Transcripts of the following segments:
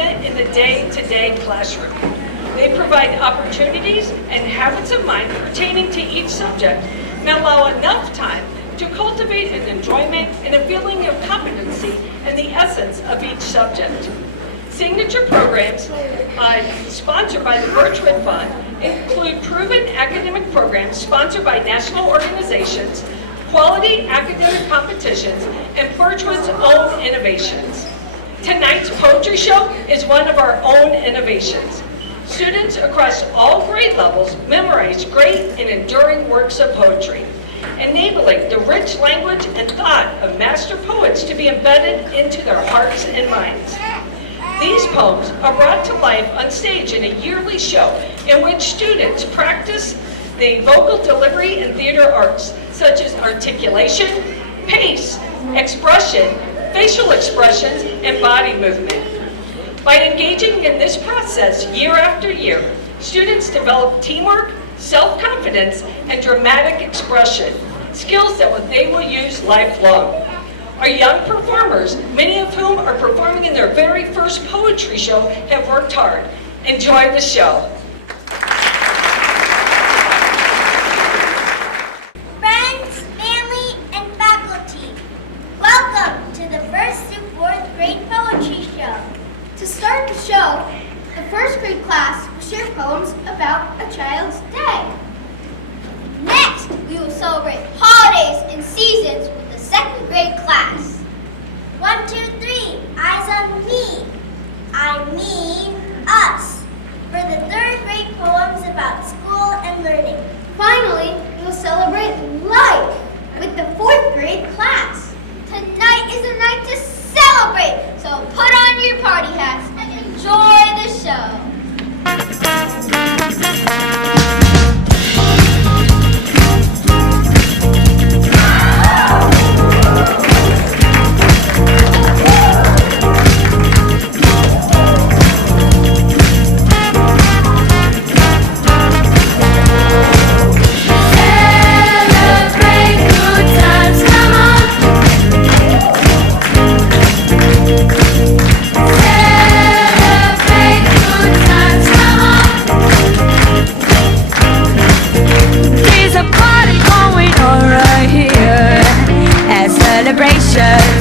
engagement in the day-to-day classroom. They provide opportunities and habits of mind pertaining to each subject and allow enough time to cultivate an enjoyment and a feeling of competency in the essence of each subject. Signature programs sponsored by the Birchwood Fund include proven academic programs sponsored by national organizations, quality academic competitions, and Birchwood's own innovations. Tonight's poetry show is one of our own innovations. Students across all grade levels memorize great and enduring works of poetry, enabling the rich language and thought of master poets to be embedded into their hearts and minds. These poems are brought to life on stage in a yearly show in which students practice the vocal delivery and theater arts, such as articulation, pace, expression, facial expressions, and body movement. By engaging in this process year after year, students develop teamwork, self-confidence, and dramatic expression, skills that they will use lifelong. Our young performers, many of whom are performing in their very first poetry show, have worked hard. Enjoy the show. Friends, family, and faculty, welcome to the 1st through 4th grade poetry show. To start the show, the 1st grade class will share poems about a child's day. Next, we will celebrate holidays and seasons with the 2nd grade class. 1, 2, 3, eyes on me. I mean us. For the 3rd grade poems about school and learning. Finally, we will celebrate life with the 4th grade class. Tonight is a night to celebrate, so put on your party hats and enjoy the show.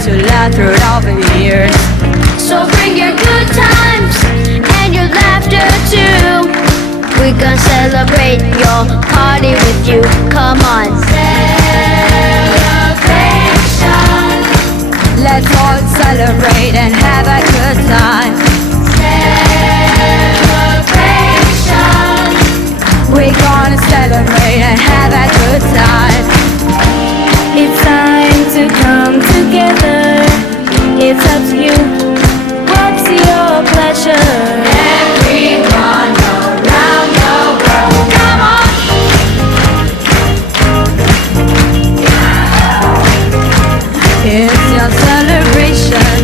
To laugh through all the years. So bring your good times and your laughter too. We can celebrate your party with you. Come on. Celebration. Let's all celebrate and have a good time. Celebration. We're gonna celebrate and have a good time. It's time to come together. It's up to you. What's your pleasure? Everyone around the world, come on! It's your celebration.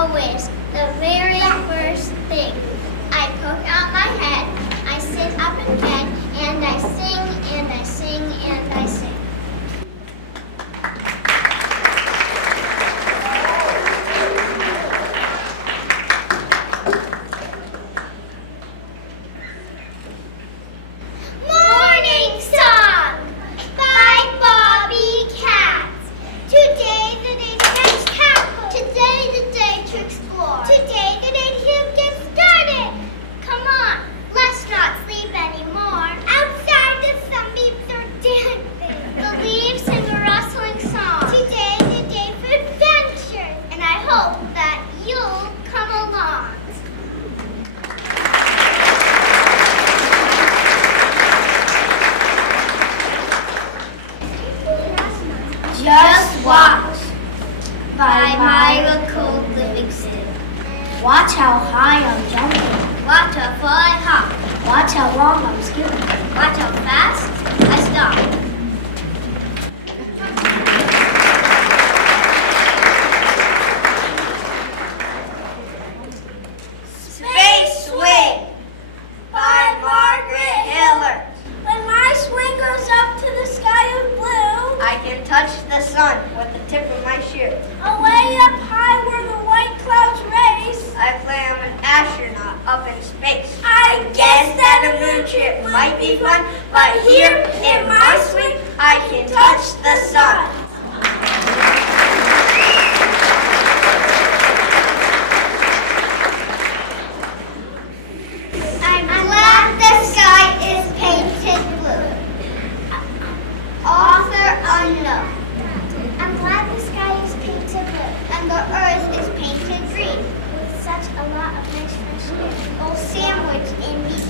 always, the very first thing. I poke out my head, I sit up in bed, and I sing, and I sing, and I sing. Morning Song by Bobby Katz. Today the day to catch tackle. Today the day to explore. Today the day to get started. Come on, let's not sleep anymore. Outside the sunbeams are dancing. The leaves sing a rustling song. Today the day for adventure, and I hope that you'll come along. Just watch by Miracle Livingston. Watch how high I'm jumping. Watch how far I hop. Watch how long I'm skipping. Watch how fast I stop. Space Swing by Margaret Hiller. When my swing goes up to the sky of blue, I can touch the sun with the tip of my shoe. Away up high where the white clouds race, I play I'm an astronaut up in space. I Guess that a moon trip might be fun, but here in my swing, I can touch the sun. I'm glad the sky is painted blue. Author unknown. I'm glad the sky is painted blue and the earth is painted green with such a lot of nice fresh air all sandwiched in between.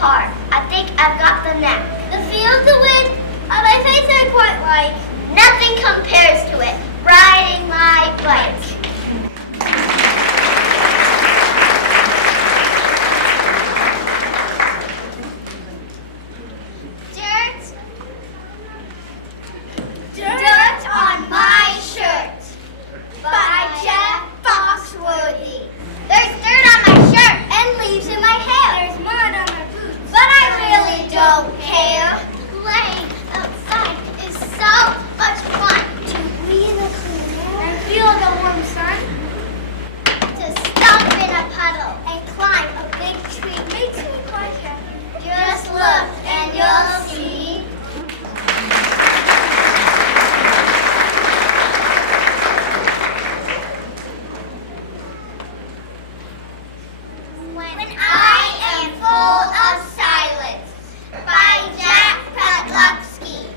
heart. I think I've got the knack. The feel of the wind on my face I quite like. Nothing compares to it. Riding my bike. Dirt on my shirt by Jeff Foxworthy. There's dirt on my shirt and leaves in my hair. There's mud on my boots, but I really don't care. Playing outside is so much fun. To breathe the clean air and feel the warm sun. To stomp in a puddle and climb a big tree makes me quite happy. Just look and you'll see. When I am full of silence by Jack Pudlowski.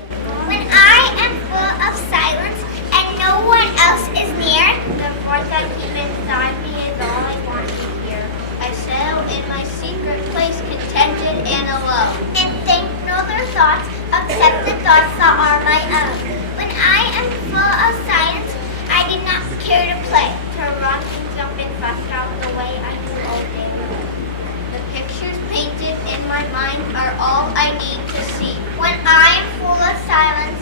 When I am full of silence and no one else is near, the voice I keep inside me is all I want to hear. I settle in my secret place, contented and alone, and think no other thoughts except the thoughts that are my own. When I am full of silence, I do not care to play, to run and jump and fast out the way I do all day. The pictures painted in my mind are all I need to see. When I am full of silence,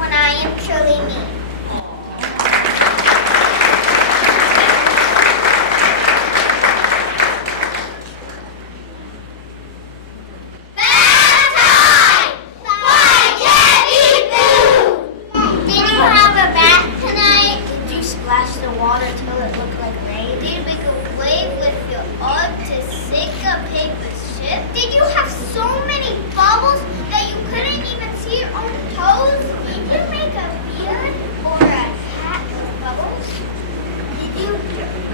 when I am truly me. Bath time! Why can't we move? Did you have a bath tonight? Did you splash the water till it looked like rain? Did we go play with your art to sink a paper ship? Did you have so many bubbles that you couldn't even see your own toes? Did you make a beard or a hat with bubbles? Did you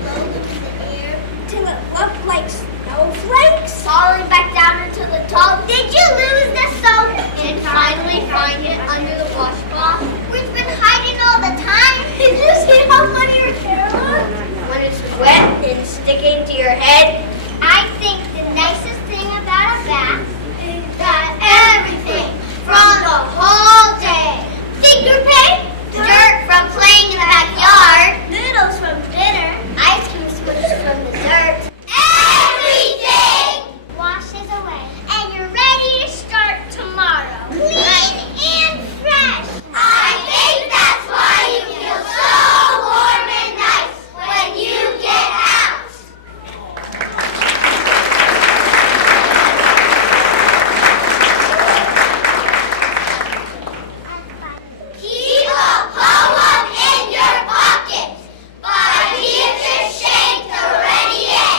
blow into the air till it looked like snowflakes? Falling back down into the tub? Did you lose the soap? And finally find it under the washcloth? We've been hiding all the time. Did you see how funny your hair looks? When it's wet and sticking to your head? I think the nicest thing about a bath is that everything from the whole day. Finger paint, dirt from playing in the backyard, noodles from dinner, ice cream squishes from dessert. Everything washes away, and you're ready to start tomorrow. Clean and fresh. I think that's why you feel so warm and nice when you get out. Keep a poem in your pocket by Beatrice Shank the Renier.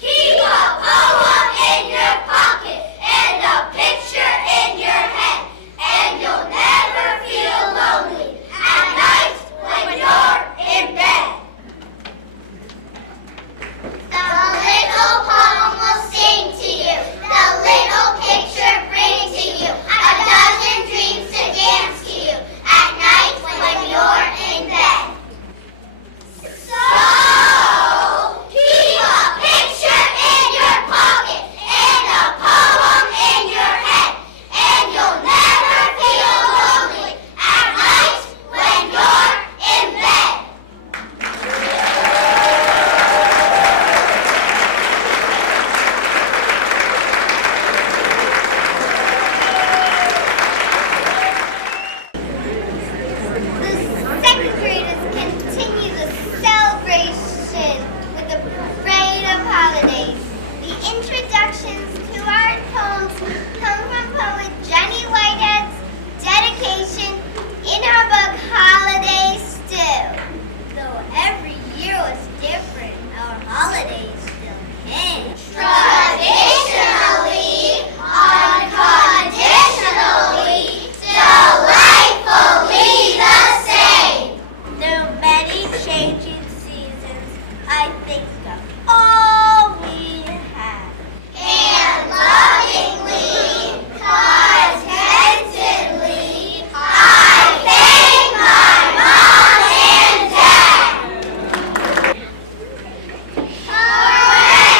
Keep a poem in your pocket and a picture in your head, and you'll never feel lonely at night when you're in bed. The little poem will sing to you, the little picture bring to you, a dozen dreams to dance to you at night when you're in bed. So, keep a picture in your pocket and a poem in your head, and you'll never feel lonely at night when you're in bed. The second graders continue the celebration with a parade of holidays. The introductions to our poems come from poet Jenny Whitehead's dedication in her book Holiday Stew. Though every year was different, our holidays still came. Traditionally, unconditionally, delightfully the same. Through many changing seasons, I think of all we had. And lovingly, contentedly, I thank my mom and dad. Hooray!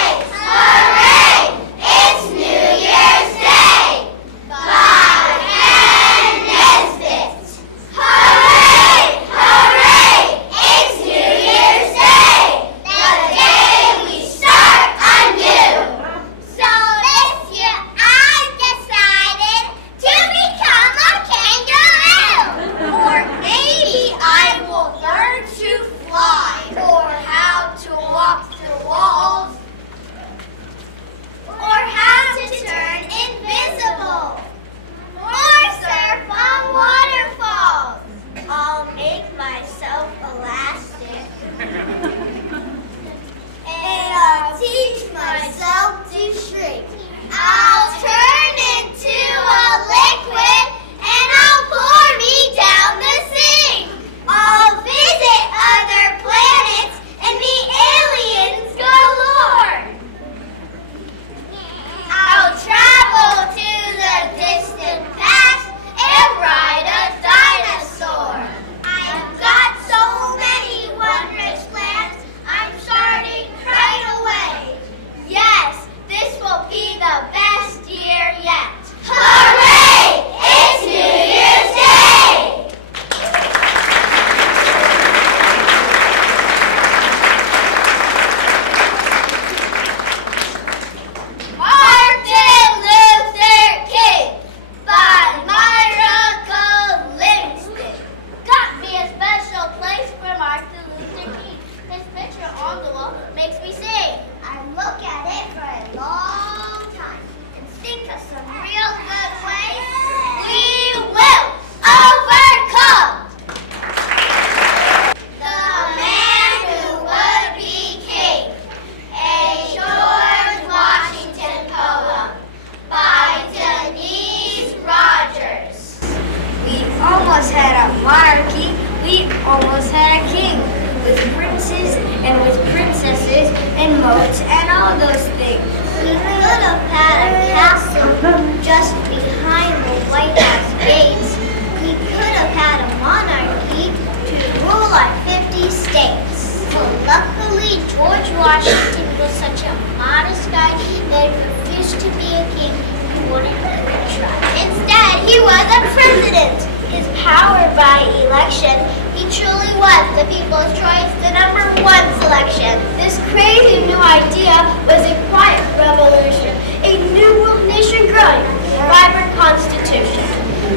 boats, and all those things. We could have had a castle just behind the White House gates. We could have had a monarchy to rule our 50 states. But luckily, George Washington was such a modest guy that he refused to be a king and wouldn't even try. Instead, he was a president. His power by election, he truly was the people's choice, the #1 selection. This crazy new idea was a quiet revolution, a new world nation growing, a vibrant constitution.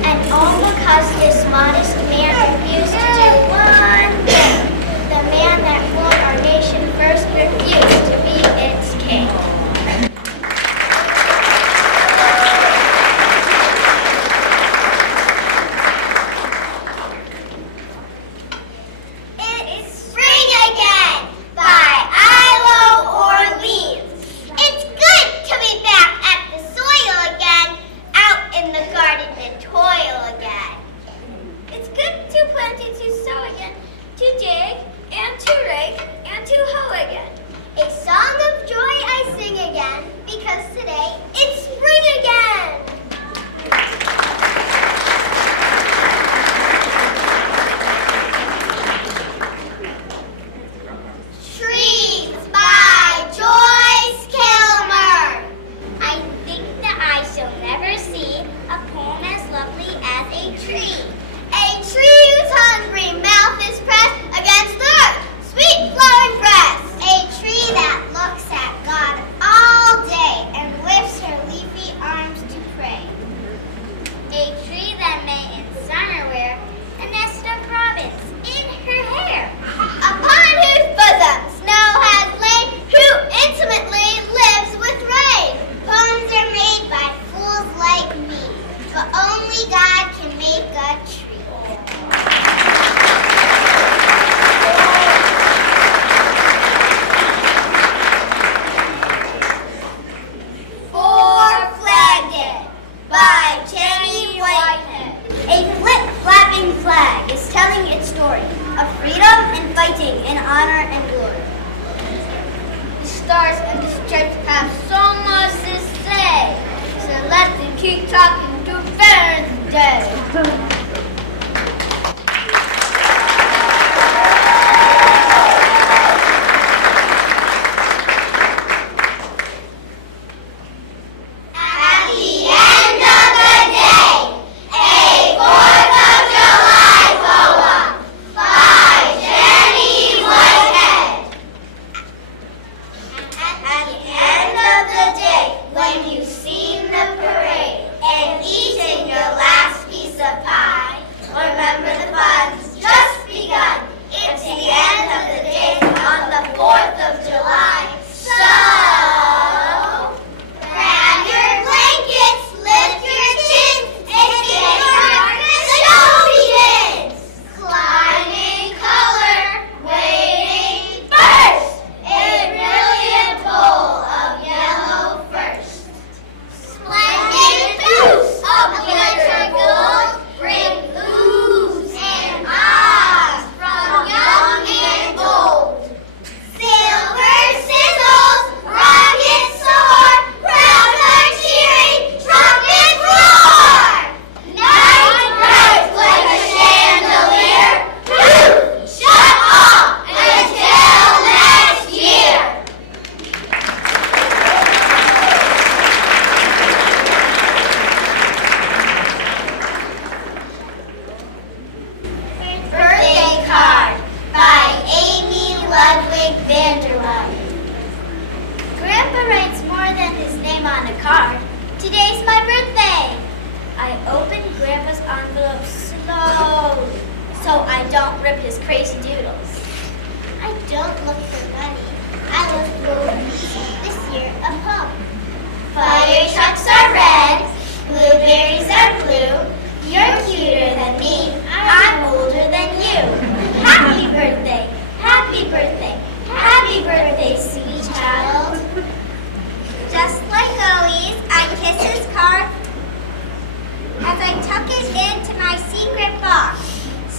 And all because this modest man refused to do one thing. The man that ruled our nation first refused to be its king.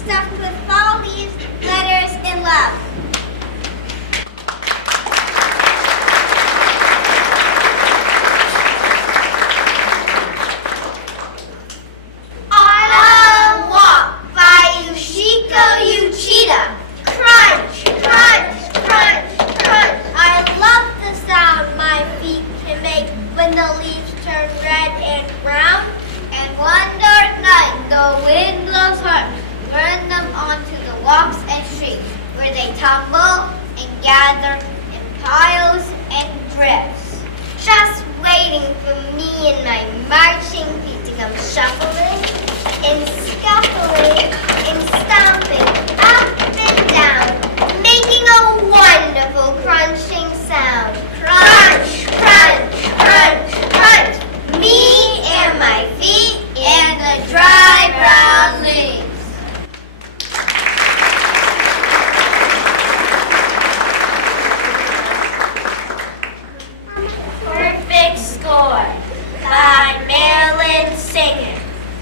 Stuffed with fall leaves, letters, and love. They tumble and gather in piles and drifts, just waiting for me and my marching feet to come shuffling and scuffling and stomping up and down, making a wonderful crunching sound. Crunch, crunch, crunch, crunch. Me and my feet and the dry brown leaves. Perfect score by Marilyn Singer.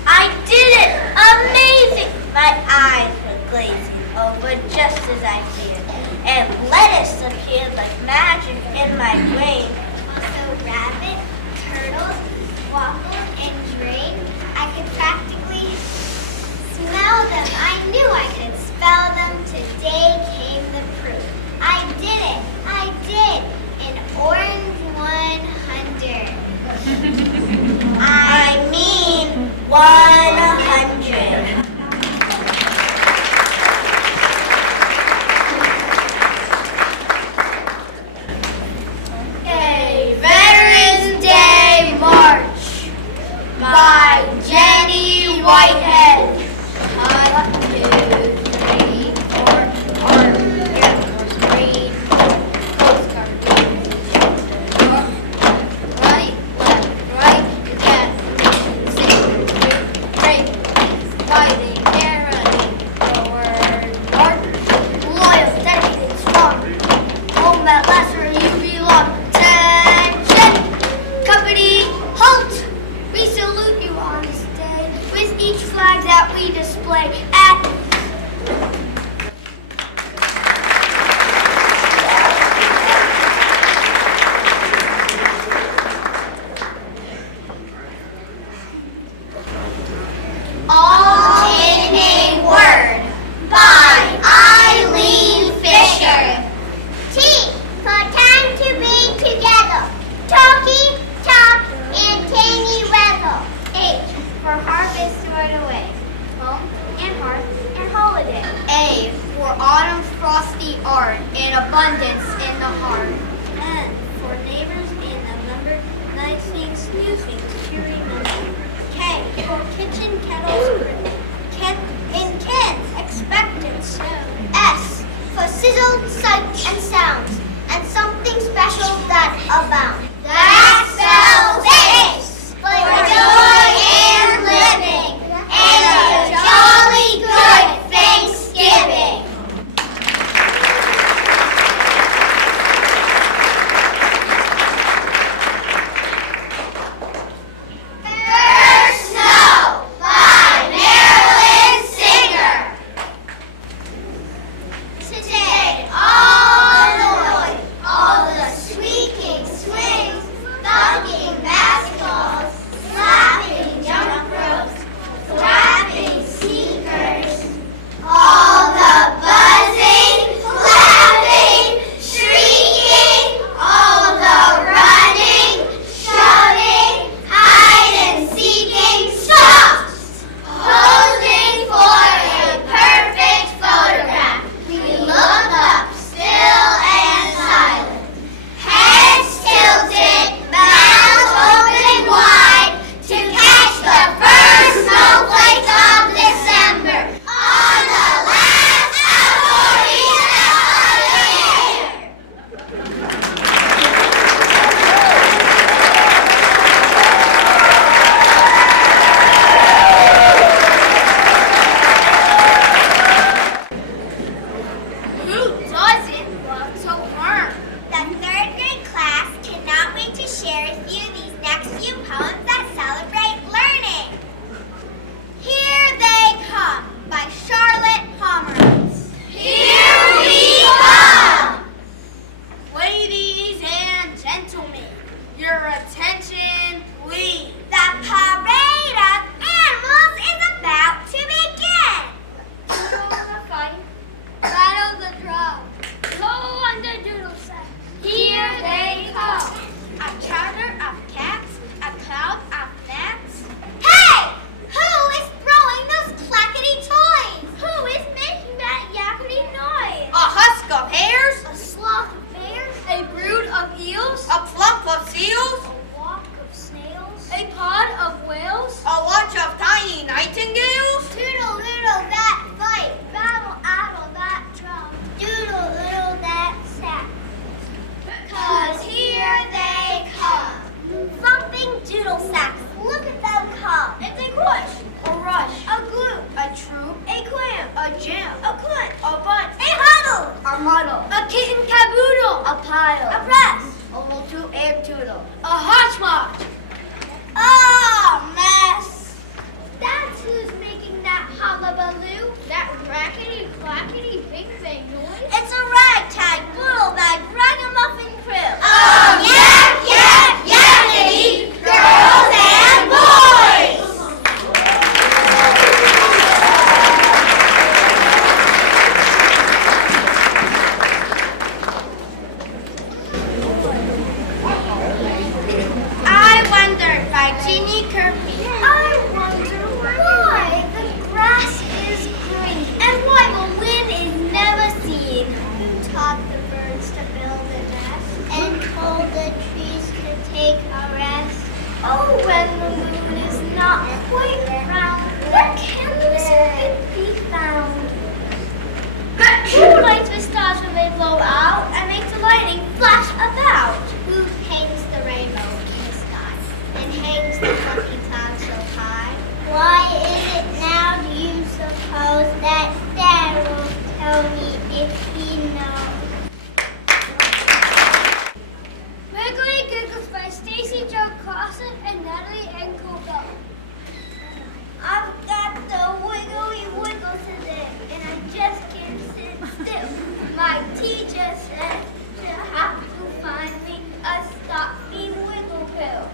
I did it! Amazing! My eyes were glazing over just as I did, and lettuce appeared like magic in my brain. Also rabbit, turtles, waffle, and drain. I could practically smell them. I knew I could spell them. Today came the proof. I did it! I did! An orange 100. I mean 100. A Veterans Day March by Jenny Whitehead. 1, 2, 3, 4, art, read, postcard, right, left, again, sing, break, fighting, running, forward, march, loyal, dedicated, strong, home at last where you belong. Attention, company, halt! We salute you on this day with each flag that we display at All in a Word by Eileen Fisher. T for time to be together. Talky, talk, and tangy weather. H for harvest stored away. Home and hearth and holiday. A for autumn's frosty art and abundance in the heart. N for neighbors and the number, nice things, new things, cheering number. K for kitchen kettles and ken, expectant soon. S for sizzled sights and sounds, and something special that abounds. That spells face for joy and living, and a jolly good Thanksgiving. First Snow by Marilyn Singer. Today, all the noise, all the squeaking swings, thumping basketballs, slapping jump ropes, flapping sneakers, all the buzzing, laughing, shrieking, all the running, shoving, hide and seeking stops, posing for a perfect photograph. We look up, still and silent, heads tilted, mouths open wide, to catch the first snowflakes of December on the last outdoor of the year. Who doesn't love to learn? The third grade class cannot wait to share with you these next few poems that celebrate learning. Here They Come by Charlotte Pomeranz. Here we come! Ladies and gentlemen, your attention please. The parade of animals is about to begin. Doodle the fight, rattle the drum, blow on the doodle set. Here they come. A chatter of cats, a cloud of gnats. Hey! Who is throwing those clackety toys? Who is making that yakety noise? A husky seals? A walk of snails? A pod of whales? A watch of tiny nightingales? Toodle little that fight, battle addle that drum, doodle little that sack. 'Cause here they come, thumping doodle sacks. Look at them come. It's a push, a rush, a glue, a troop, a clam, a jam, a clunch, a bunch, a huddle, a muddle, a kitten caboodle, a pile, a press, a little toot and toodle, a hodgepodge. Oh, mess! That's who's making that hullabaloo. That rackety, clackety, big bang noise. It's a ragtag, little bag, ragamuffin crew. Oh, yeah, yakety, girls and boys! I Wonder by Jeannie Kirby. I wonder why the grass is green and why the wind is never seen. Who taught the birds to build a nest and told the trees to take a rest? Oh, when the moon is not quite round, where can this wind be found? Who lights the stars when they blow out and makes the lightning flash about? Who paints the rainbow in the sky and hangs the fluffy clouds so high? Why is it now, do you suppose, that Dad will tell me if he knows? Wiggly Giggles by Stacy Jo Clausen and Natalie N. Cobell. I've got the wiggly wiggle today, and I just can't sit still. My teacher said to have to find me a stop me wiggle pill.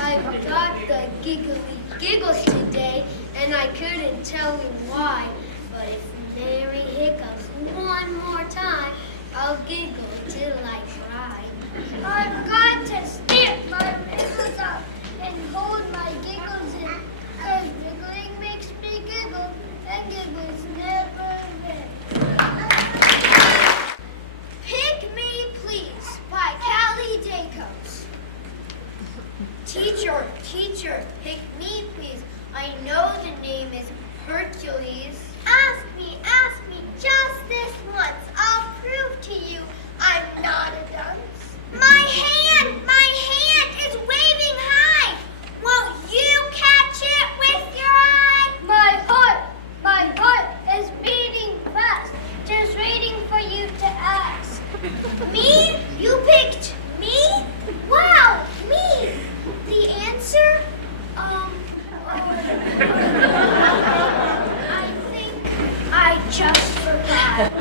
I've got the giggly giggles today, and I couldn't tell him why. But if Mary hiccups one more time, I'll giggle till I cry. I've got to stamp my wiggles up and hold my giggles in. 'Cause giggling makes me giggle, and giggles never end. Pick Me Please by Callie Dacos. Teacher, teacher, pick me please. I know the name is Hercules. Ask me just this once. I'll prove to you I'm not a dunce. My hand is waving high. Won't you catch it with your eye? My heart is beating fast, just waiting for you to ask. Me? You picked me? Wow, me. The answer? I think I just forgot.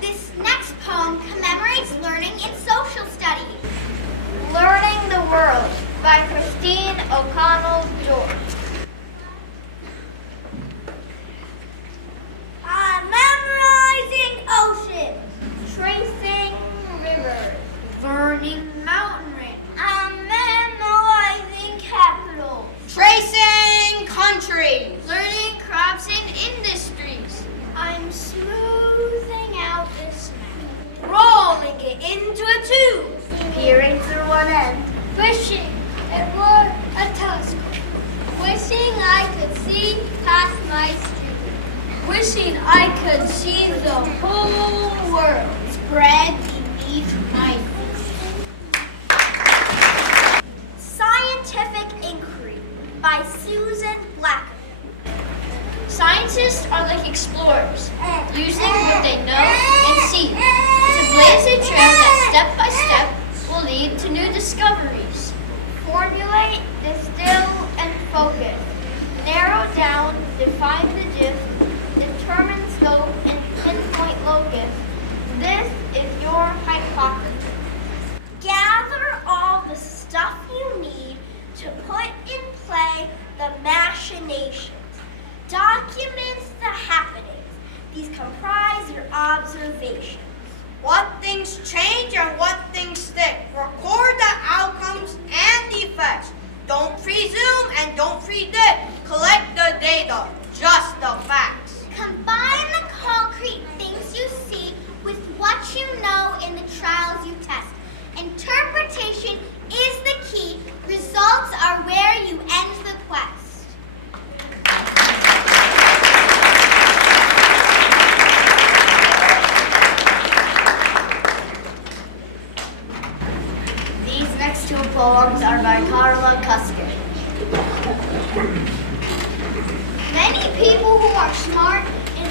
This next poem commemorates learning in social studies. Learning the World by Christine O'Connell George. I'm memorizing oceans, tracing rivers, learning mountain range. I'm memorizing capitals, tracing countries, learning crops and industries. I'm smoothing out this map, rolling it into a tube, peering through one end, wishing it were a telescope, wishing I could see past my street, wishing I could see the whole world spread beneath my feet. Scientific Inquiry by Susan Blacker. Scientists are like explorers, using what they know and see to blaze a trail that step by step will lead to new discoveries. Formulate, distill, and focus. Narrow down, define the gist, determine scope, and pinpoint locus. This is your hypothesis. Gather all the stuff you need to put in play the machinations. Documents the happenings. These comprise your observations. What things change and what things stick. Record the outcomes and defects. Don't presume and don't predict. data, just the facts. Combine the concrete things you see with what you know in the trials you test. Interpretation is the key. Results are where you end the quest. These next two poems are by Carla Cusker. Many people who are smart in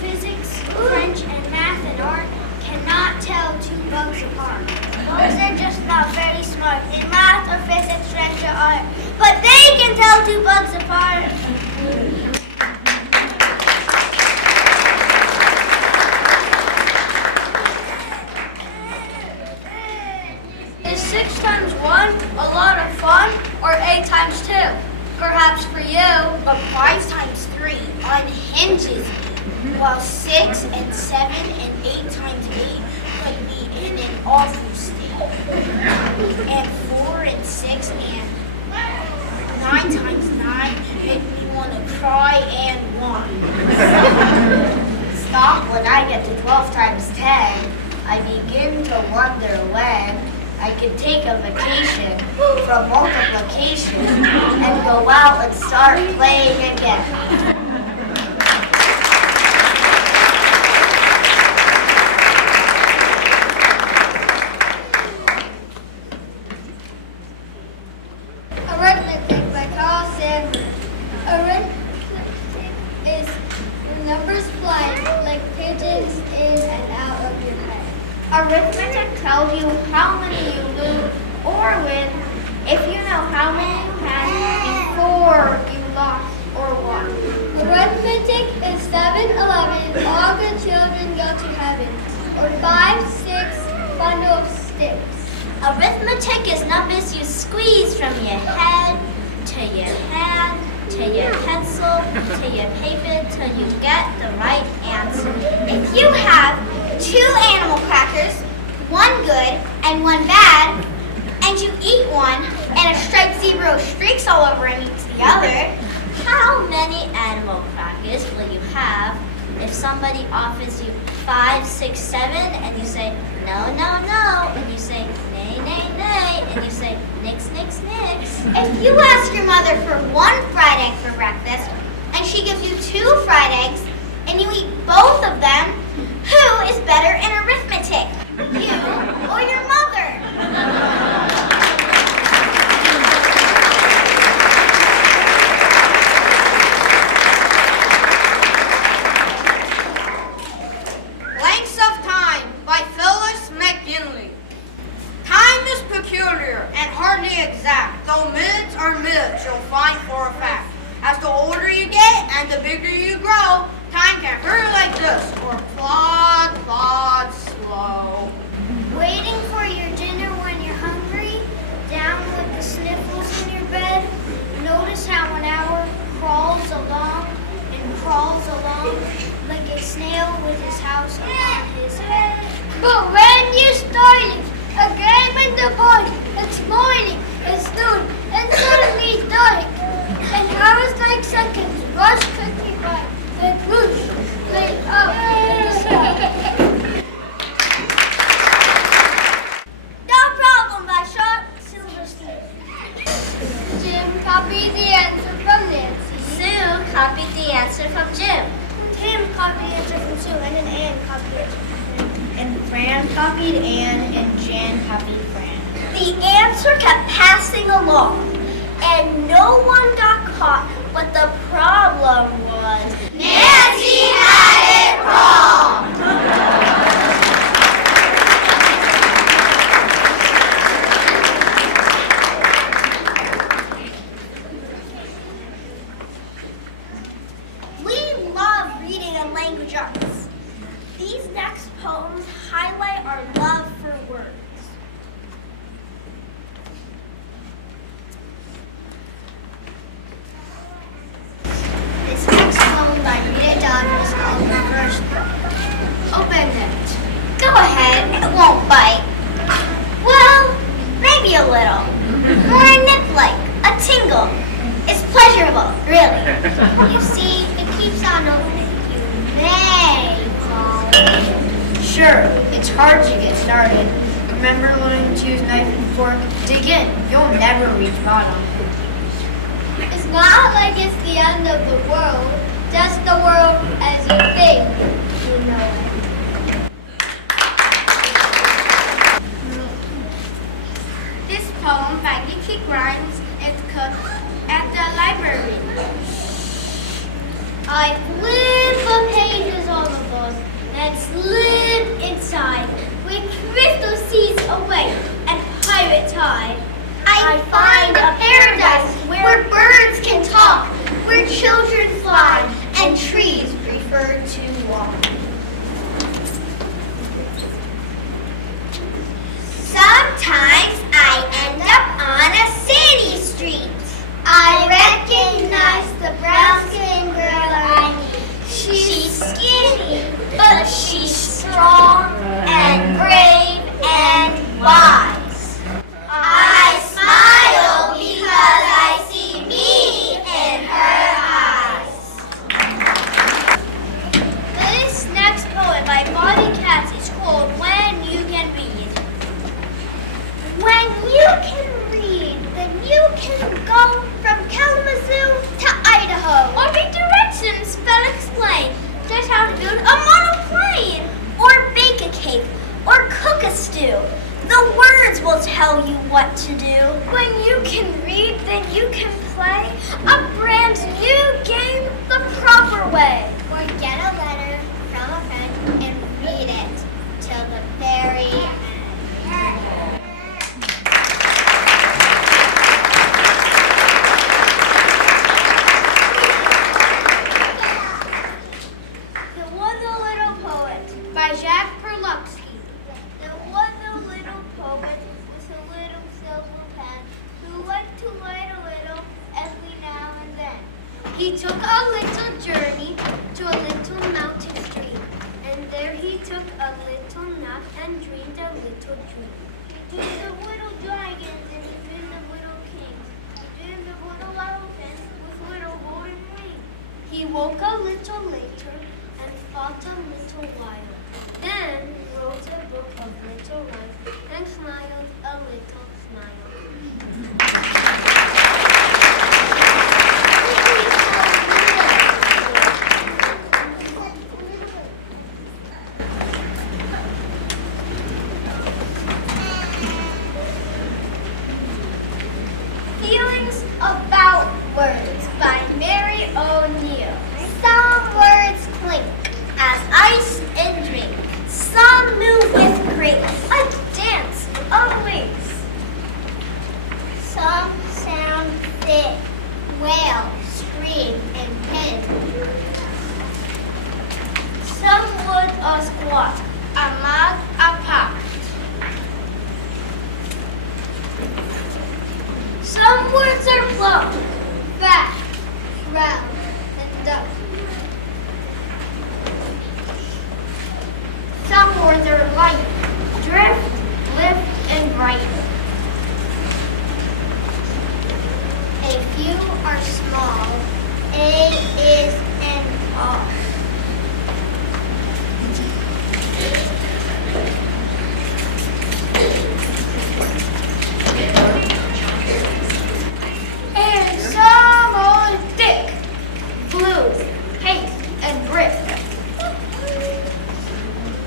physics, French, and math and art cannot tell two bugs apart. Those are just not very smart in math or physics, French, or art. But they can tell two bugs apart. Is 6 times 1 a lot of fun, or 8 times 2? Perhaps for you, But 5 times 3 unhinges me, while 6 and 7 and 8 times 8 put me in an awful state. And 4 and 6 and 9 times 9 make me want to cry and whine. Stop when I get to 12 times 10. I begin to wonder when I could take a vacation from multiplication and go out and start playing again. Arithmetic by Carl Sandburg. Arithmetic is when numbers fly like pigeons in and out of your head. Arithmetic tells you how many you lose or win if you know how many you had before you lost or won. Arithmetic is 7-11, all good children go to heaven. Or 5-6, bundle of sticks. Arithmetic is numbers you squeeze from your head to your hand to your pencil to your paper till you get the right answer. If you have 2 animal crackers, 1 good and 1 bad, and you eat one and a striped zebra with streaks all over and eats the other, how many animal crackers will you have if somebody offers you 5, 6, 7 and you say no, no, no, and you say nay, nay, nay, and you say nix, nix, nix? If you ask your mother for 1 fried egg for breakfast and she gives you 2 fried eggs and you eat both of them, who is better in arithmetic? You or your mother? Lengths of Time by Phyllis McGinley. Time is peculiar and hardly exact, though minutes are minutes, you'll find for a fact. As the older you get and the bigger you grow, time can hurry like this, or plod, plod, slow. Waiting for your dinner when you're hungry, down with the sniffles in your bed. Notice how an hour crawls along like a snail with his house on his head. But when you started a game in the morning, it's morning, it's noon, and suddenly it's dark. And hours like seconds rush quickly by, like whoosh, like up in the sky. No problem, by Sharp Silverstein. Jim copied the answer from Nancy. Sue copied the answer from Jim. Tim copied the answer from Sue, and then Anne copied it. And Fran copied Anne, and Jan copied Fran. The answer kept passing along, and no one got caught, but the problem was Nancy had it wrong! We love reading and language arts. These next poems highlight our love for words. This next poem by Rita Dodger is called The First Open it. Go ahead, it won't bite. Well, maybe a little. More a nip-like, a tingle. It's pleasurable, really. hard to get started. Remember learning to use knife and fork? Dig in. You'll never reach bottom. It's not like it's the end of the world, just the world as you think you know it. This poem by Nikki Grimes is cooked at the library. I flip the pages of a book and slip inside with crystal seas away and pirates hide. I find a paradise where birds can talk, where children fly, and trees prefer to walk. Sometimes I end up on a city street. I recognize the brown-skinned girl I meet. She's skinny, but she's strong and brave and wise. I smile because I see me in her eyes. This next poem by Bobby Katz is called When You Can Read. When you can read, then you can go from Kalamazoo to Idaho. Or read directions spell explain just how to build a monoplane, or bake a cake, or cook a stew. The words will tell you what to do. When you can read, then you can play a brand new game the proper way. Or get a letter from a friend and read it till the very end. There was a little poet by Jacques Perluxky. There was a little poet with a little silver pen who liked to write a little every now and then. He took a little journey to a little mountain stream, and there he took a little nap and dreamed a little dream. He dreamed of little dragons and he dreamed of little kings. He dreamed of little elephants with little golden wings. He woke a little later and thought a little while. Then wrote a book of little rhymes and smiled a little smile. Feelings About Words by Mary O'Neill. Some words clink as ice and drink. Some move with grace, a dance of wings. Some sound thick, wail, scream, and pin. Some words are squat, a mug, a pop. Some words are plump, fat, round, and duck. Some words are light, drift, lift, and bright. A few are small, A is and R. And some are thick, blue, pink, and brick.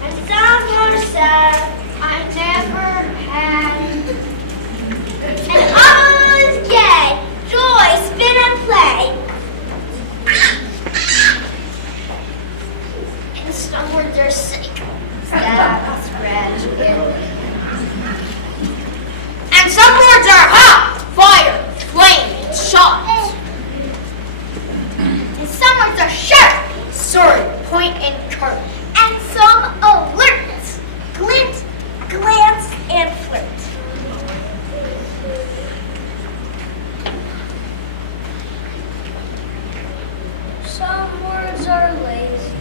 And some are sad, I never had. And others gay, joy, spin and play. And some words are sick, stab, scratch, and some words are hot, fire, flame, and shot. And some words are sharp, sword, point, and curve. And some alert, glint, glance, and flirt. Some words are lazy.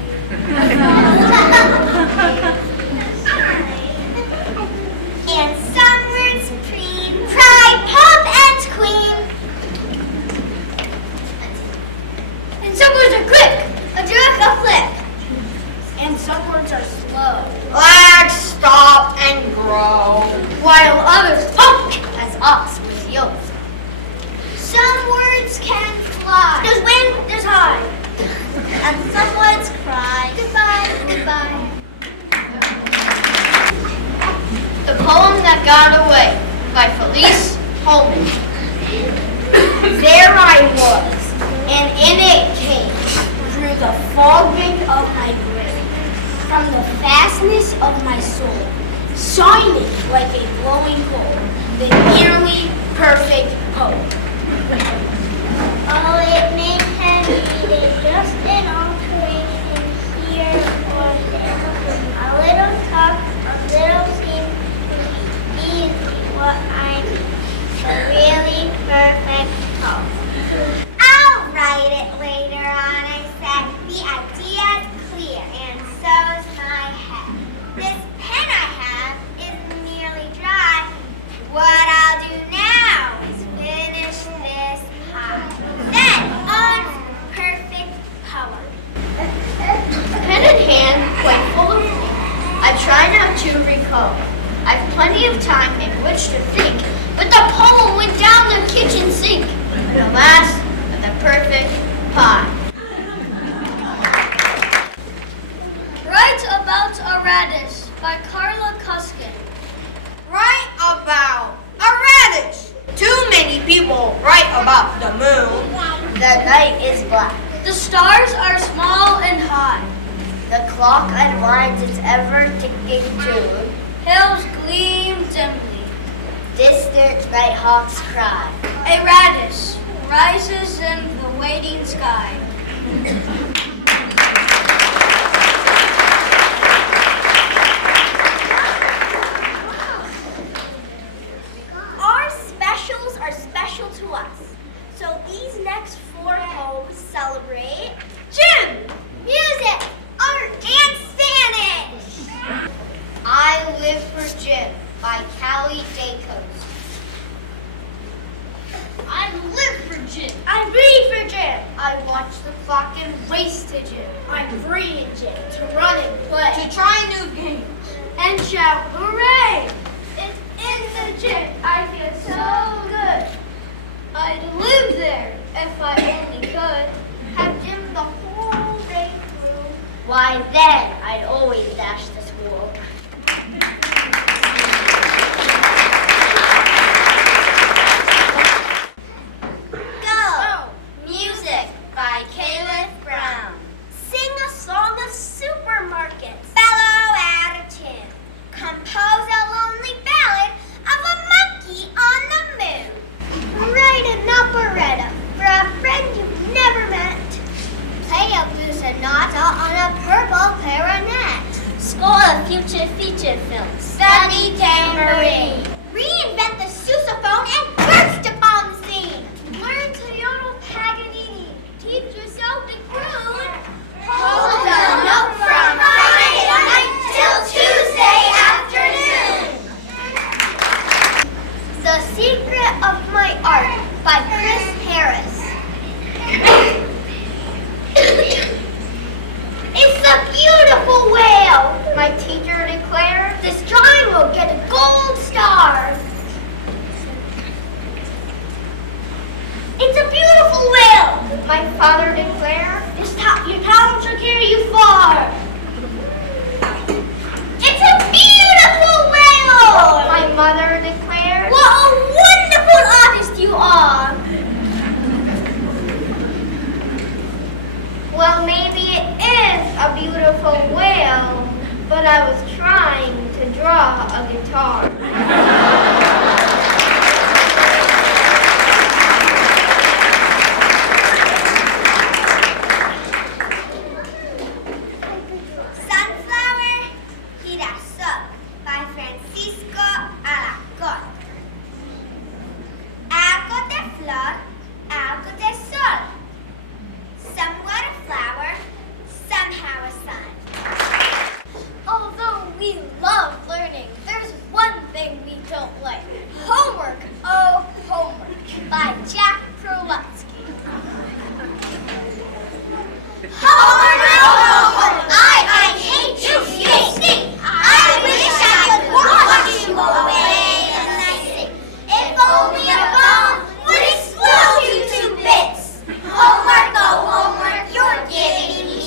And some words preen, pride, pomp, and queen. And some words are quick, a jerk, a flip. And some words are slow. Lag, stop. and some words cry. Goodbye, goodbye. The Poem That Got Away by Felice Holman. There I was, and in it came, through the fogging of my brain, from the fastness of my soul, shining like a glowing hole, the nearly perfect poem. Oh, it may have needed just an alteration here or there. A little talk, a little seem to be easy what I need. A really perfect poem. I'll write it later on, I said. The idea's clear, and so's my head. This pen I have is nearly dry. What I'll do now is finish this pie. Then on perfect poem. Pen in hand, quite full of ink. I try now to recall. I've plenty of time in which to think, but the poem went down the kitchen sink. And alas, the perfect pie. Write About a Radish by Carla Cuskin. Write about a radish. Too many people write about the moon. The night is black. The stars are small and high. The clock unwinds its ever-ticking tune. Hills gleam dimly. Distant nighthawks cry. A radish rises in the waiting sky. Our specials are special to us. So these next 4 poems celebrate gym, music, art, and Spanish. I Live for Gym by Callie Dacos. I live for gym. I read for gym. I watch the clock and race to gym. I breathe in gym to run and play. To try new games and shout hooray! It's in the gym. I feel so good. I'd live there if I only could. Have gym the whole day through. Why then I'd always dash to school. Go. Music by Caleb Brown. Sing a song of supermarkets. Bellow out of tune. Compose a lonely ballad of a monkey on the moon. Write an operetta for a friend you've never met. Play a blue sonata on a purple clarinet. Score a future feature film. Study tambourine. Reinvent the sousaphone and burst upon the scene. Learn to yodel Paganini. Teach yourself to croon. Hold a note from Friday night till Tuesday afternoon. The Secret of My Art by Chris Harris. It's a beautiful whale, my teacher declared. This drawing will get a gold star. It's a beautiful whale, my father declared. Your talent will carry you far. It's a beautiful whale, my mother declared. What a wonderful artist you are. Well, maybe it is a beautiful whale, but I was trying to draw a guitar. Sunflower Girasol by Francisco Alacón. Algo de flor, algo de sol. Somewhat a flower, somehow a sun. Although we love learning, there's one thing we don't like. Homework, oh homework, by Jack Prolutsky. Homework, I hate you, stink. I wish I could wash you away as I sing. If only a bomb would explode you to bits. Homework, oh homework, you're giving me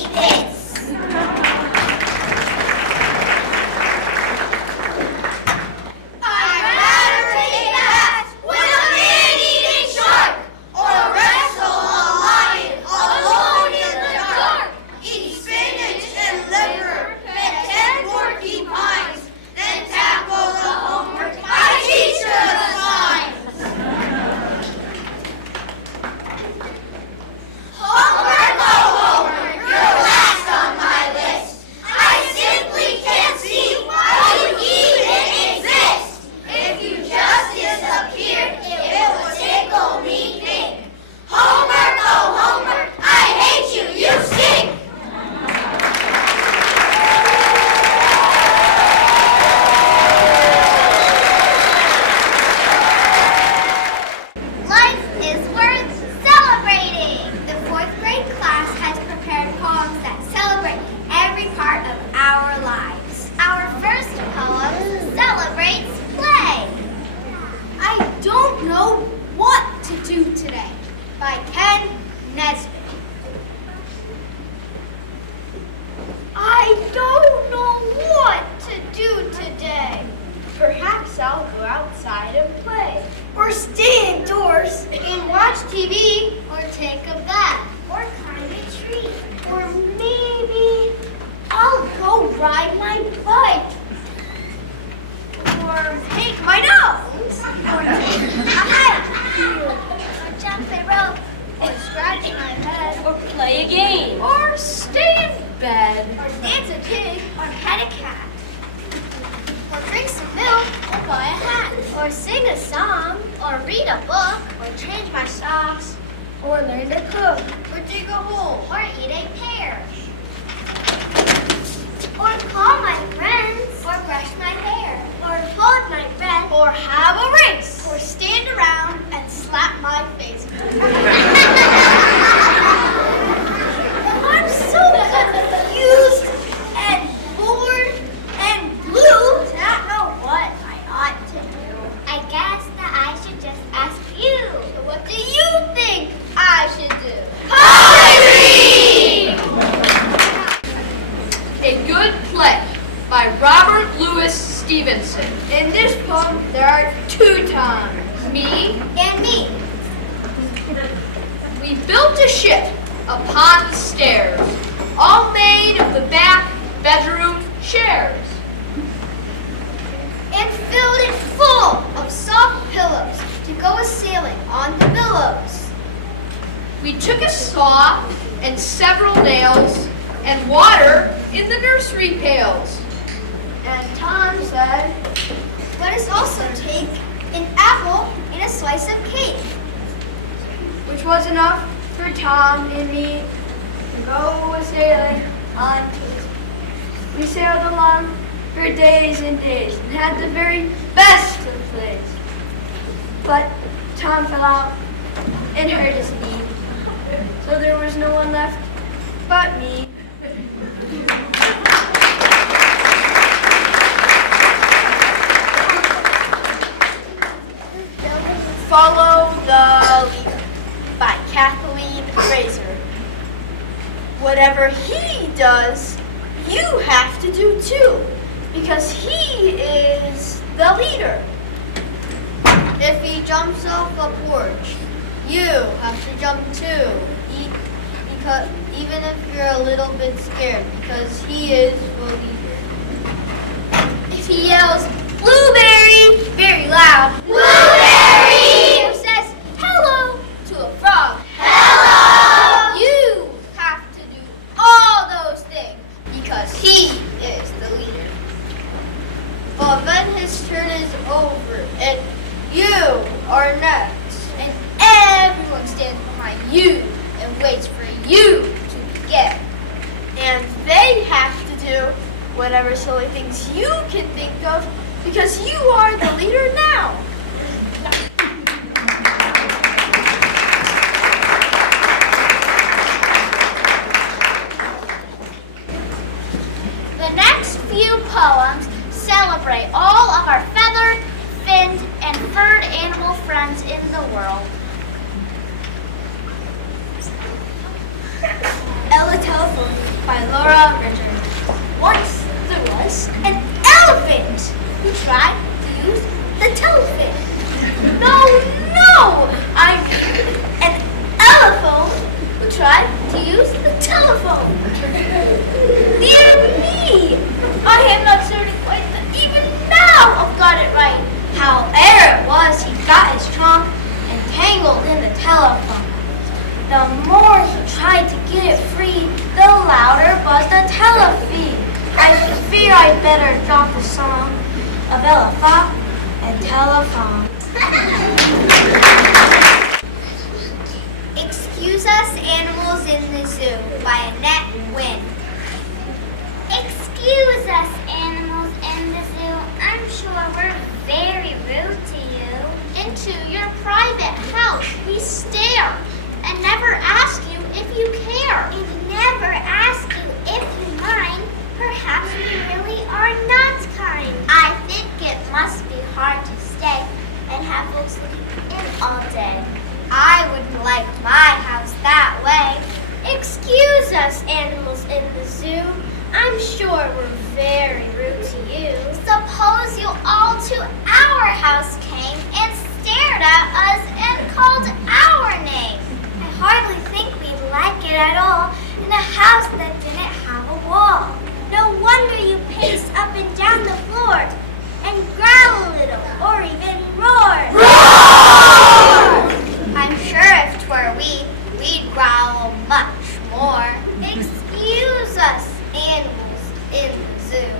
by Ken Nesbitt. I don't know what to do today. Perhaps I'll go outside and play. Or stay indoors and watch TV. Or take a bath. Or climb a tree. Or maybe I'll go ride my bike. Or take my nose. Or take a hike. Or jump a rope. Or scratch my head. Or play a game. Or stay in bed. Or dance a jig. Or pet a cat. Or drink some milk. Or buy a hat. Or sing a song. Or read a book. Or change my socks. Or learn to cook. Or dig a hole. Or eat a pear. Or call my friends. Or brush my hair. Or hold my breath. Or have a race. Or stand around and slap my face. I'm so confused and bored and blue. Do not know what I ought to do. I guess that I should just ask you. So what do you think I should do? A Good Play by Robert Louis Stevenson. In this poem, there are two Toms, me And me. We built a ship upon the stairs, all made of the back bedroom chairs. And filled it full of soft pillows to go a-sailing on the billows. We took a saw and several nails and water in the nursery pails. And Tom said, let us also take an apple and a slice of cake. Which was enough for Tom and me to go a-sailing on Tuesday. We sailed along for days and days and had the very best of plays. But Tom fell out and hurt his knee, so there was no one left but me. Follow the Leader by Kathleen Fraser. Whatever he does, you have to do too, because he is the leader. If he jumps off a porch, you have to jump too. Because even if you're a little bit scared, because he is the leader. If he yells, "Blueberry!" very loud, Blueberry! or says hello to a frog, Hello! you have to do all those things because he is the leader. But when his turn is over and you are next, and everyone stands behind you and waits for you to begin. And they have to do whatever silly things you can think of, because you are the leader now. The next few poems celebrate all of our feathered, finned, and furred animal friends in the world. Ella Telephone by Laura Richard. Once there was an elephant who tried to use the telephone. No, I mean an elephone who tried to use the telephone. Dear me, I am not certain quite that even now I've got it right. However it was, he got his trunk entangled in the telephone. The more he tried to get it free, the louder buzzed the telephone. I fear I'd better drop the song of elephant and telephone. Excuse Us Animals in the Zoo by Annette Wynn. Excuse us, animals in the zoo. I'm sure we're very rude to you. Into your private house we stare and never ask you if you care. And never ask you if you mind. Perhaps we really are not kind. I think it must be hard to stay and have folks looking in all day. I would like my house that didn't have a wall. No wonder you pace up and down the floor and growl a little or even roar. Roar! I'm sure if 'twere we'd growl much more. Excuse us, animals in the zoo.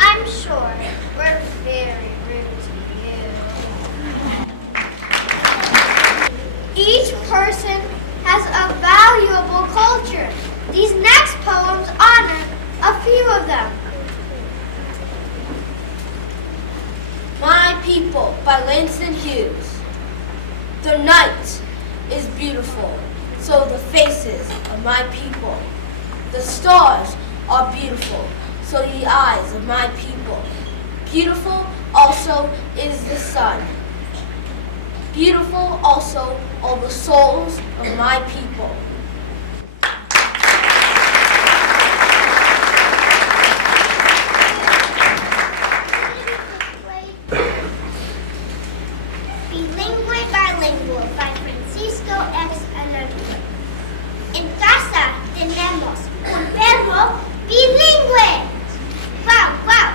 I'm sure we're very rude to you. Each person has a valuable culture. These next poems honor a few of them. My People by Langston Hughes. The night is beautiful, so the faces of my people. The stars are beautiful, so the eyes of my people. Beautiful also is the sun. Beautiful also are the souls of my people. Bilingüe Bilingual by Francisco X. Anarquía. En casa tenemos un perro bilingüe. ¡Guau, guau!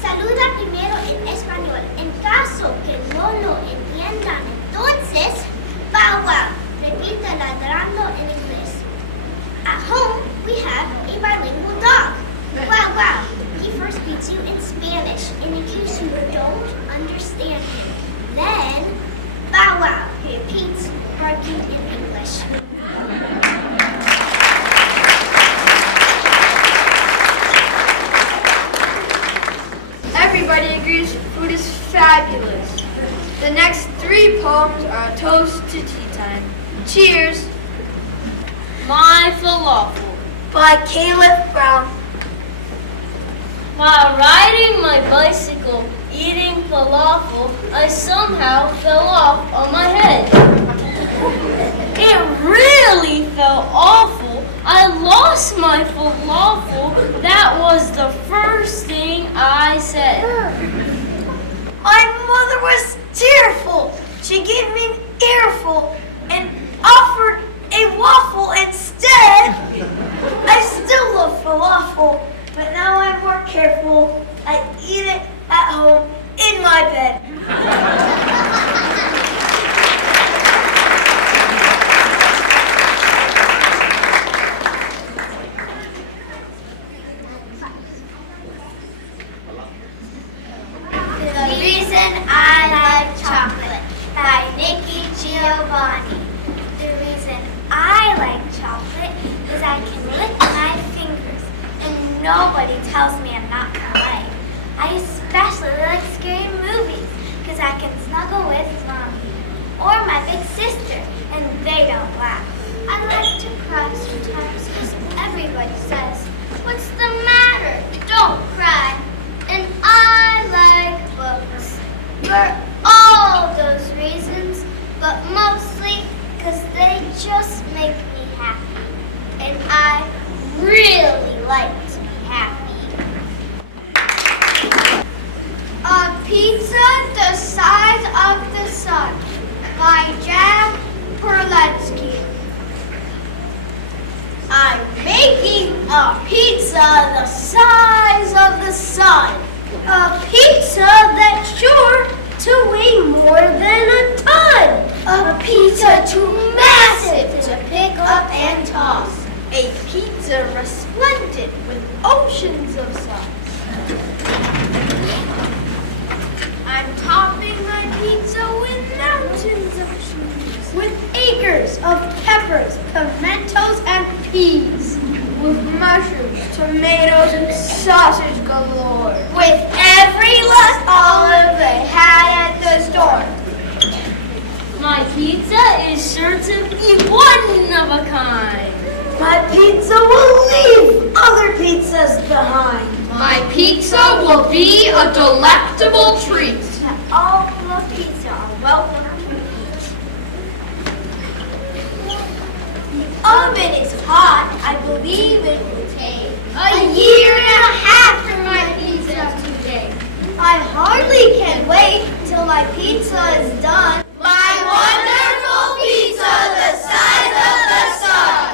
Saluda primero en español. En caso que no lo entiendan, entonces, ¡guau, guau! Repita ladrando en inglés. At home, we have a bilingual dog. ¡Guau, guau! He first greets you in Spanish, in case you don't understand him. Then, bow wow, he repeats, barking in English. Everybody agrees food is fabulous. The next 3 poems are a toast to tea time. Cheers! My Falafel. By Caleb Brown. While riding my bicycle, eating falafel, I somehow fell off on my head. It really felt awful. I lost my falafel. That was the first thing I said. My mother was tearful. She gave me an earful and offered a waffle instead. I still love falafel, but now I'm more careful. I eat it at home in my bed. The Reason I Like Chocolate by Nikki Giovanni. The reason I like chocolate is I can lick my fingers and nobody tells me I'm not polite. I especially like scary movies because I can snuggle with mommy or my big sister and they don't laugh. I like to cry sometimes because everybody says, "What's the matter? Don't cry." And I like books for all those reasons, but mostly because they just make me happy. And I really like to be happy. A pizza the size of the sun by Jack Perletsky. I'm making a pizza the size of the sun. A pizza that's sure to weigh more than a ton. A pizza too massive to pick up and toss. A pizza resplendent with oceans of sauce. I'm topping my pizza with mountains of cheese. With acres of peppers, pimentos, and peas. With mushrooms, tomatoes, and sausage galore. With every last olive they had at the store. My pizza is sure to be one of a kind. My pizza will leave other pizzas behind. My pizza will be a delectable treat. All who love pizza are welcome to eat. The oven is hot. I believe it will take a year and a half for my pizza to bake. I hardly can wait till my pizza is done. My wonderful pizza the size of the sun.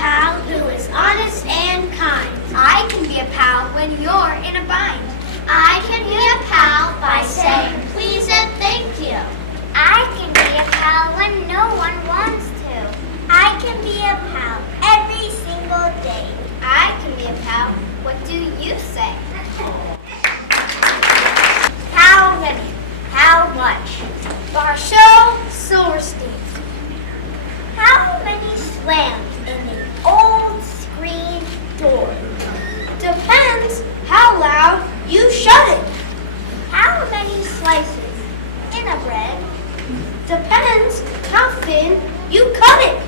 pal who is honest and kind. I can be a pal when you're in a bind. I can be a pal by saying please and thank you. I can be a pal when no one wants to. I can be a pal every single day. I can be a pal. What do you say? How many? How much? Marshall Silverstein. How many slams in an old screen door? Depends how loud you shut it. How many slices in a bread? Depends how thin you cut it.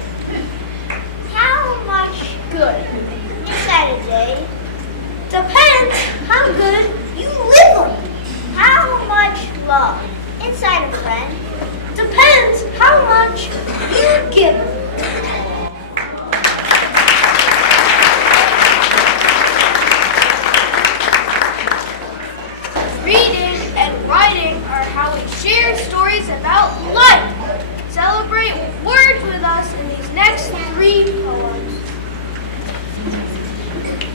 How much good inside a day? Depends how good you live on it. How much love inside a friend? Depends how much you give them. Reading and writing are how we share stories about life. Celebrate words with us in these next 3 poems.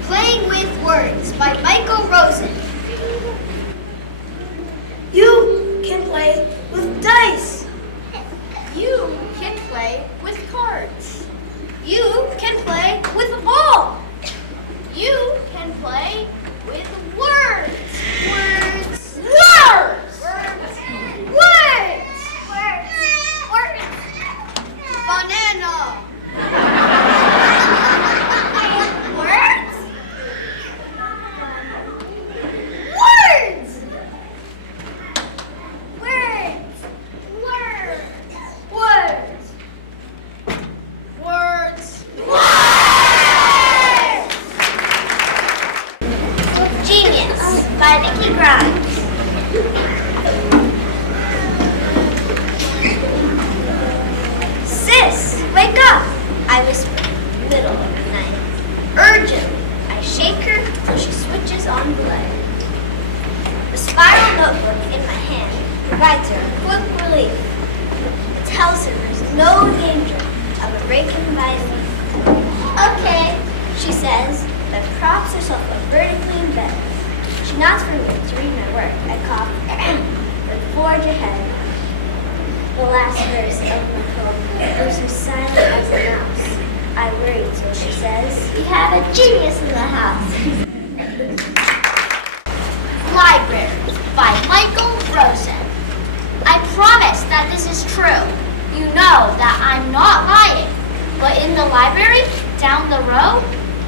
Playing with Words by Michael Rosen. You can play with dice. You can play with cards. You can play with a ball. You can play with words. Words. Words. Words. Words. Words. Words. Banana. Words. Words. Words. Words. Words. Genius by Vicki Grimes. Sis, wake up! I whisper, middle of the night. Urgently, I shake her till she switches on the light. The spiral notebook in my hand provides her a quick relief. It tells her there's no danger of a breaking by a leaf. Okay, she says, then props herself up vertically in bed. She nods for me to read my work. I cough, then forge ahead. The last verse of my poem leaves her silent as a mouse. I worry till she says, "You have a genius in the house." Library by Michael Rosen. I promise that this is true. You know that I'm not lying. But in the library down the road,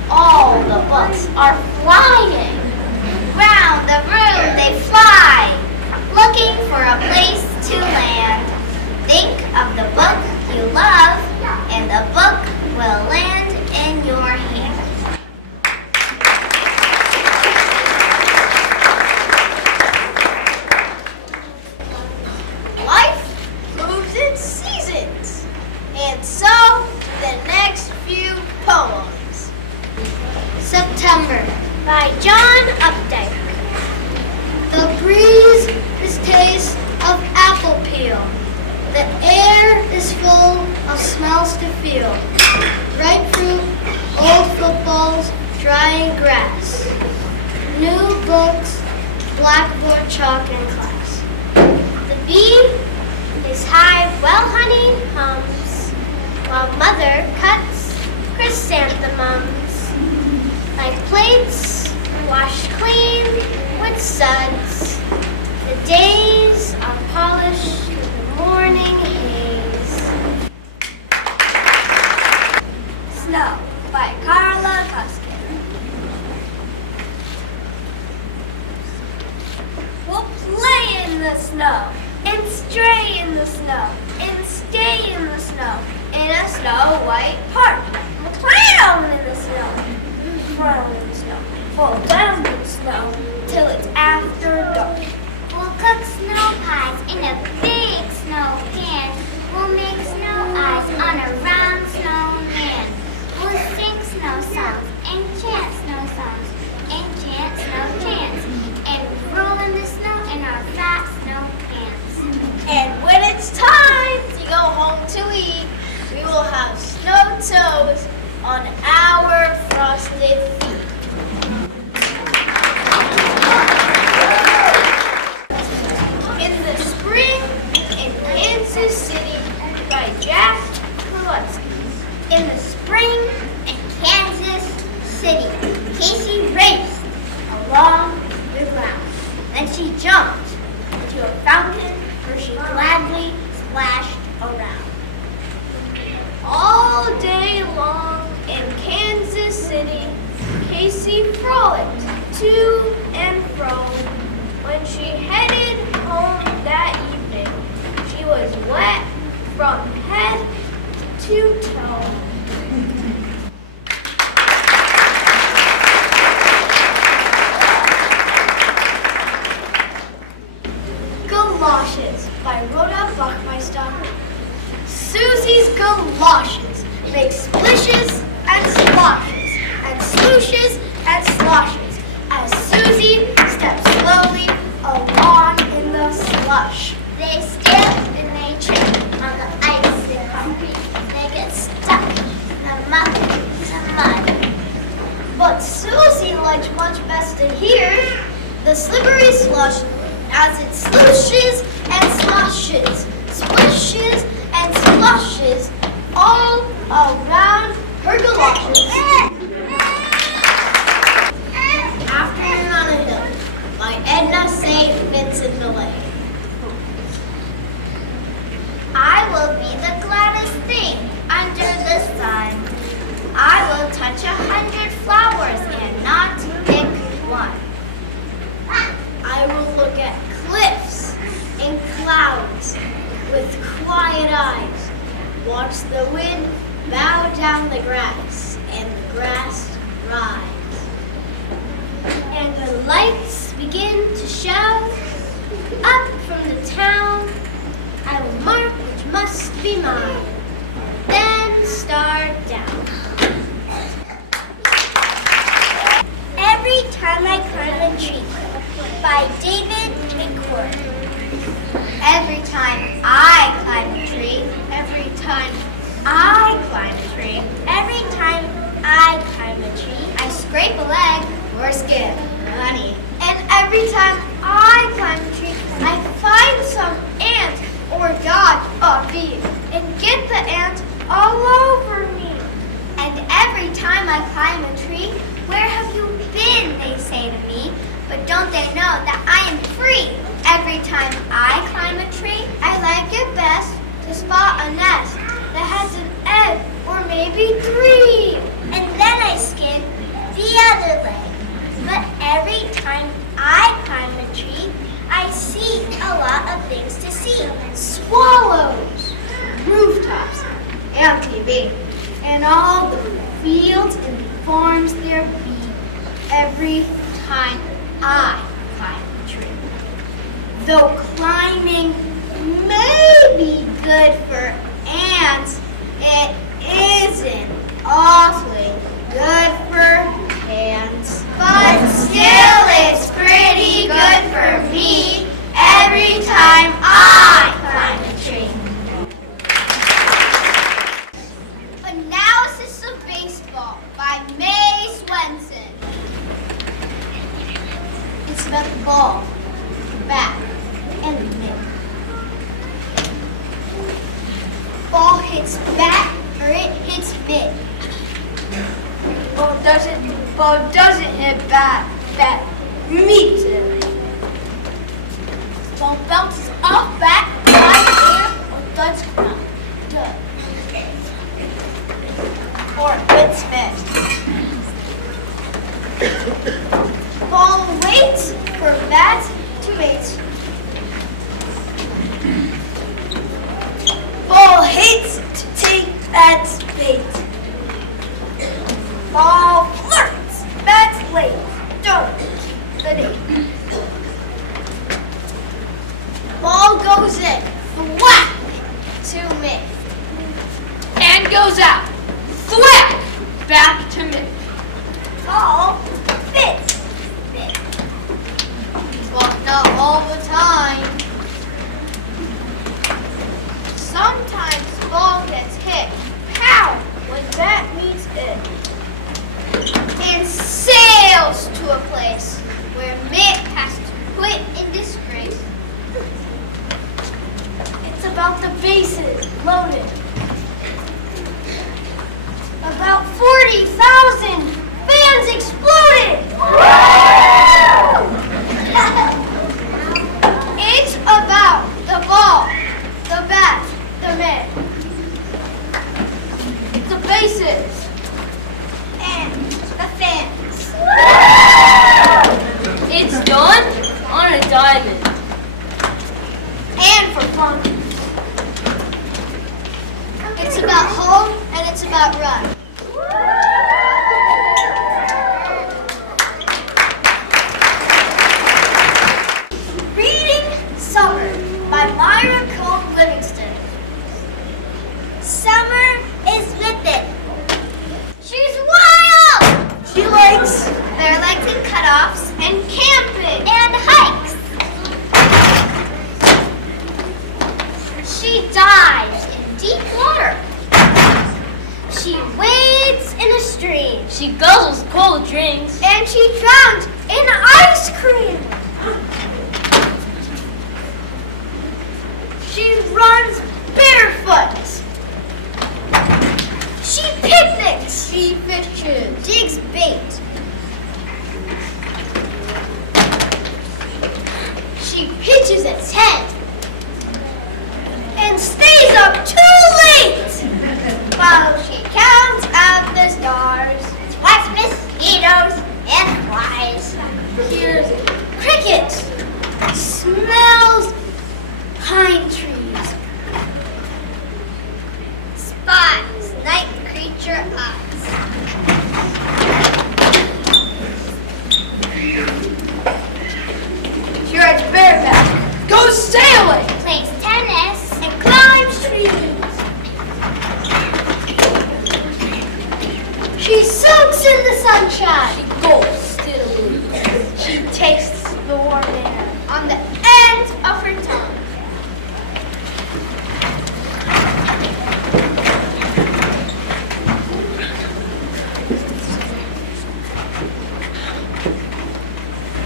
all the books are flying. Round the room they fly, looking for a place to land. Think of the book you love, and the book will land in your hand. Life moves in seasons. And so, the next few poems. September by John Updike. The breeze is taste of apple peel. The air is full of smells to feel. Ripe fruit, old footballs, drying grass. New books, blackboard chalk and class. The bee, his hive well-honeyed hums, while mother cuts chrysanthemums. Like plates washed clean with suds, the days are polished with the morning haze. Snow by Carla Cuskin. We'll play in the snow, and stray in the snow, and stay in the snow, in a snow white park. We'll play down in the snow, roll in the snow, fall down in the snow, till it's after dark. We'll cook snow pies in a big snow pan. We'll make snow eyes on a round snowman. We'll sing snow songs and chant snow songs and chant snow chants and roll in the snow in our fat snow pants. And when it's time to go home to eat, we will have snow toes on busted feet. In the Spring in Kansas City by Jack Kalutsky. In the spring in Kansas City, Casey raced along the ground. Then she jumped into a fountain where she gladly splashed around. All day long in Kansas City, Casey frolicked to and fro. When she headed home that evening, she was wet from head to toe. Galoshes by Rhoda Buckmeister. Susie's galoshes make splishes and splashes and slooshes and sloshes as Susie steps slowly along in the slush. They step and they trip on the ice and concrete. They get stuck in the muck and mud. But Susie liked much best to hear the slippery slush as it slooshes and sloshes, splishes and splashes all around her galoshes. Afternoon on a Hill by Edna St. Vincent Millay. I will be the gladdest thing under the sun. I will touch 100 flowers and not pick one. I will look at cliffs and clouds with quiet eyes. Watch the wind bow down the grass and the grass rise. And the lights begin to show up from the town. I will mark which must be mine, then start down. Every time I climb a tree by David McCord. Every time I climb a tree, every time I climb a tree, every time I climb a tree, I scrape a leg or skin, honey. And every time I climb a tree, I find some ant or dodge a bee and get the ant all over me. And every time I climb a tree, where have you been, they say to me, but don't they know that I am free? Every time I climb a tree, I like it best to spot a nest that has an egg or maybe 3. And then I skin the other leg. But every time I climb a tree, I see a lot of things to see. Swallows, rooftops, MTV, and all the fields and farms there be. Every time I climb a tree. Though climbing may be good for ants, it isn't awfully good for hands. But still it's pretty good for me every time I climb a tree. Analysis of Baseball by May Swenson. It's about the ball, the bat, and the mitt. Ball hits bat or it hits mitt. Ball doesn't hit bat meets it. Ball bounces off bat, flies air, or thuds ground. Or it's missed. Ball waits for bat to mate. Ball hates to take bat's bait. Ball flirts, bat's late. Don't keep the date. Ball goes in, thwack to mitt. And goes out. Thwack! Back to me. Ball fits mitt. But not all the time. Sometimes ball gets hit. Pow! When bat meets it. place where man has to quit in disgrace. It's about the bases loaded. About 40,000 fans exploded. It's about the ball, the bat, the man. The bases And the fans. It's done on a diamond. and for fun. It's about home and it's about run. Reading Summer by Myra Cole Livingston. Summer is with it. She's wild! She likes Their legs and cutoffs and camping and hikes. She dives in deep water. She wades in a stream. She guzzles cold drinks. And she drowns in ice cream. She runs barefoot. She picnics. She fishes. Digs bait. She pitches a tent. And stays up too late while she counts out the stars, swats mosquitoes and flies, hears crickets, smells pine trees, spies night creature eyes. She rides bareback, goes sailing, Plays tennis and climbs trees. She soaks in the sunshine. She goes steadily. She tastes the warm air on the end of her tongue.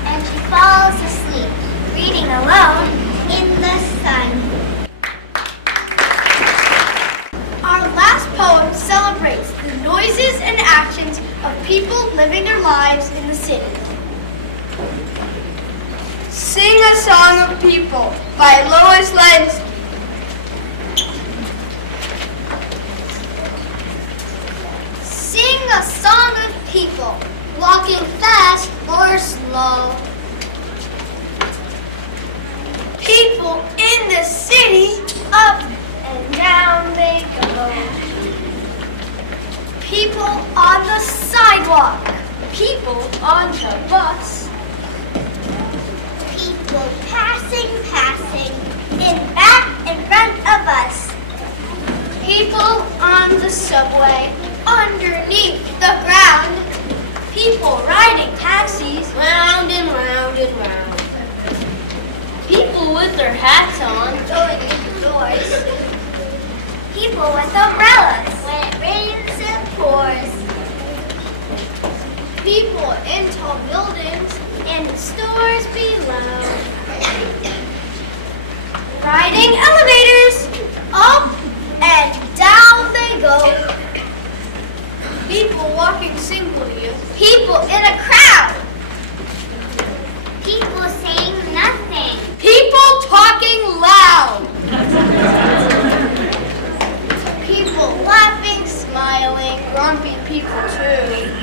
And she falls asleep, reading alone in the sun. Our last poem celebrates the noises and actions of people living their lives in the city. Sing a Song of People by Lois Lansing. Sing a song of people, walking fast or slow. people in the city. Up and down they go. People on the sidewalk. People on the bus. People passing, in back, in front of us. People on the subway, underneath the ground. People riding taxis, round and round and round. People with their hats on. Going indoors. People with umbrellas when it rains and pours. People in tall buildings and in stores below. Riding elevators, up and down they go. People walking singly. People in a crowd. People saying nothing. People talking loud. People laughing, smiling, grumpy people too.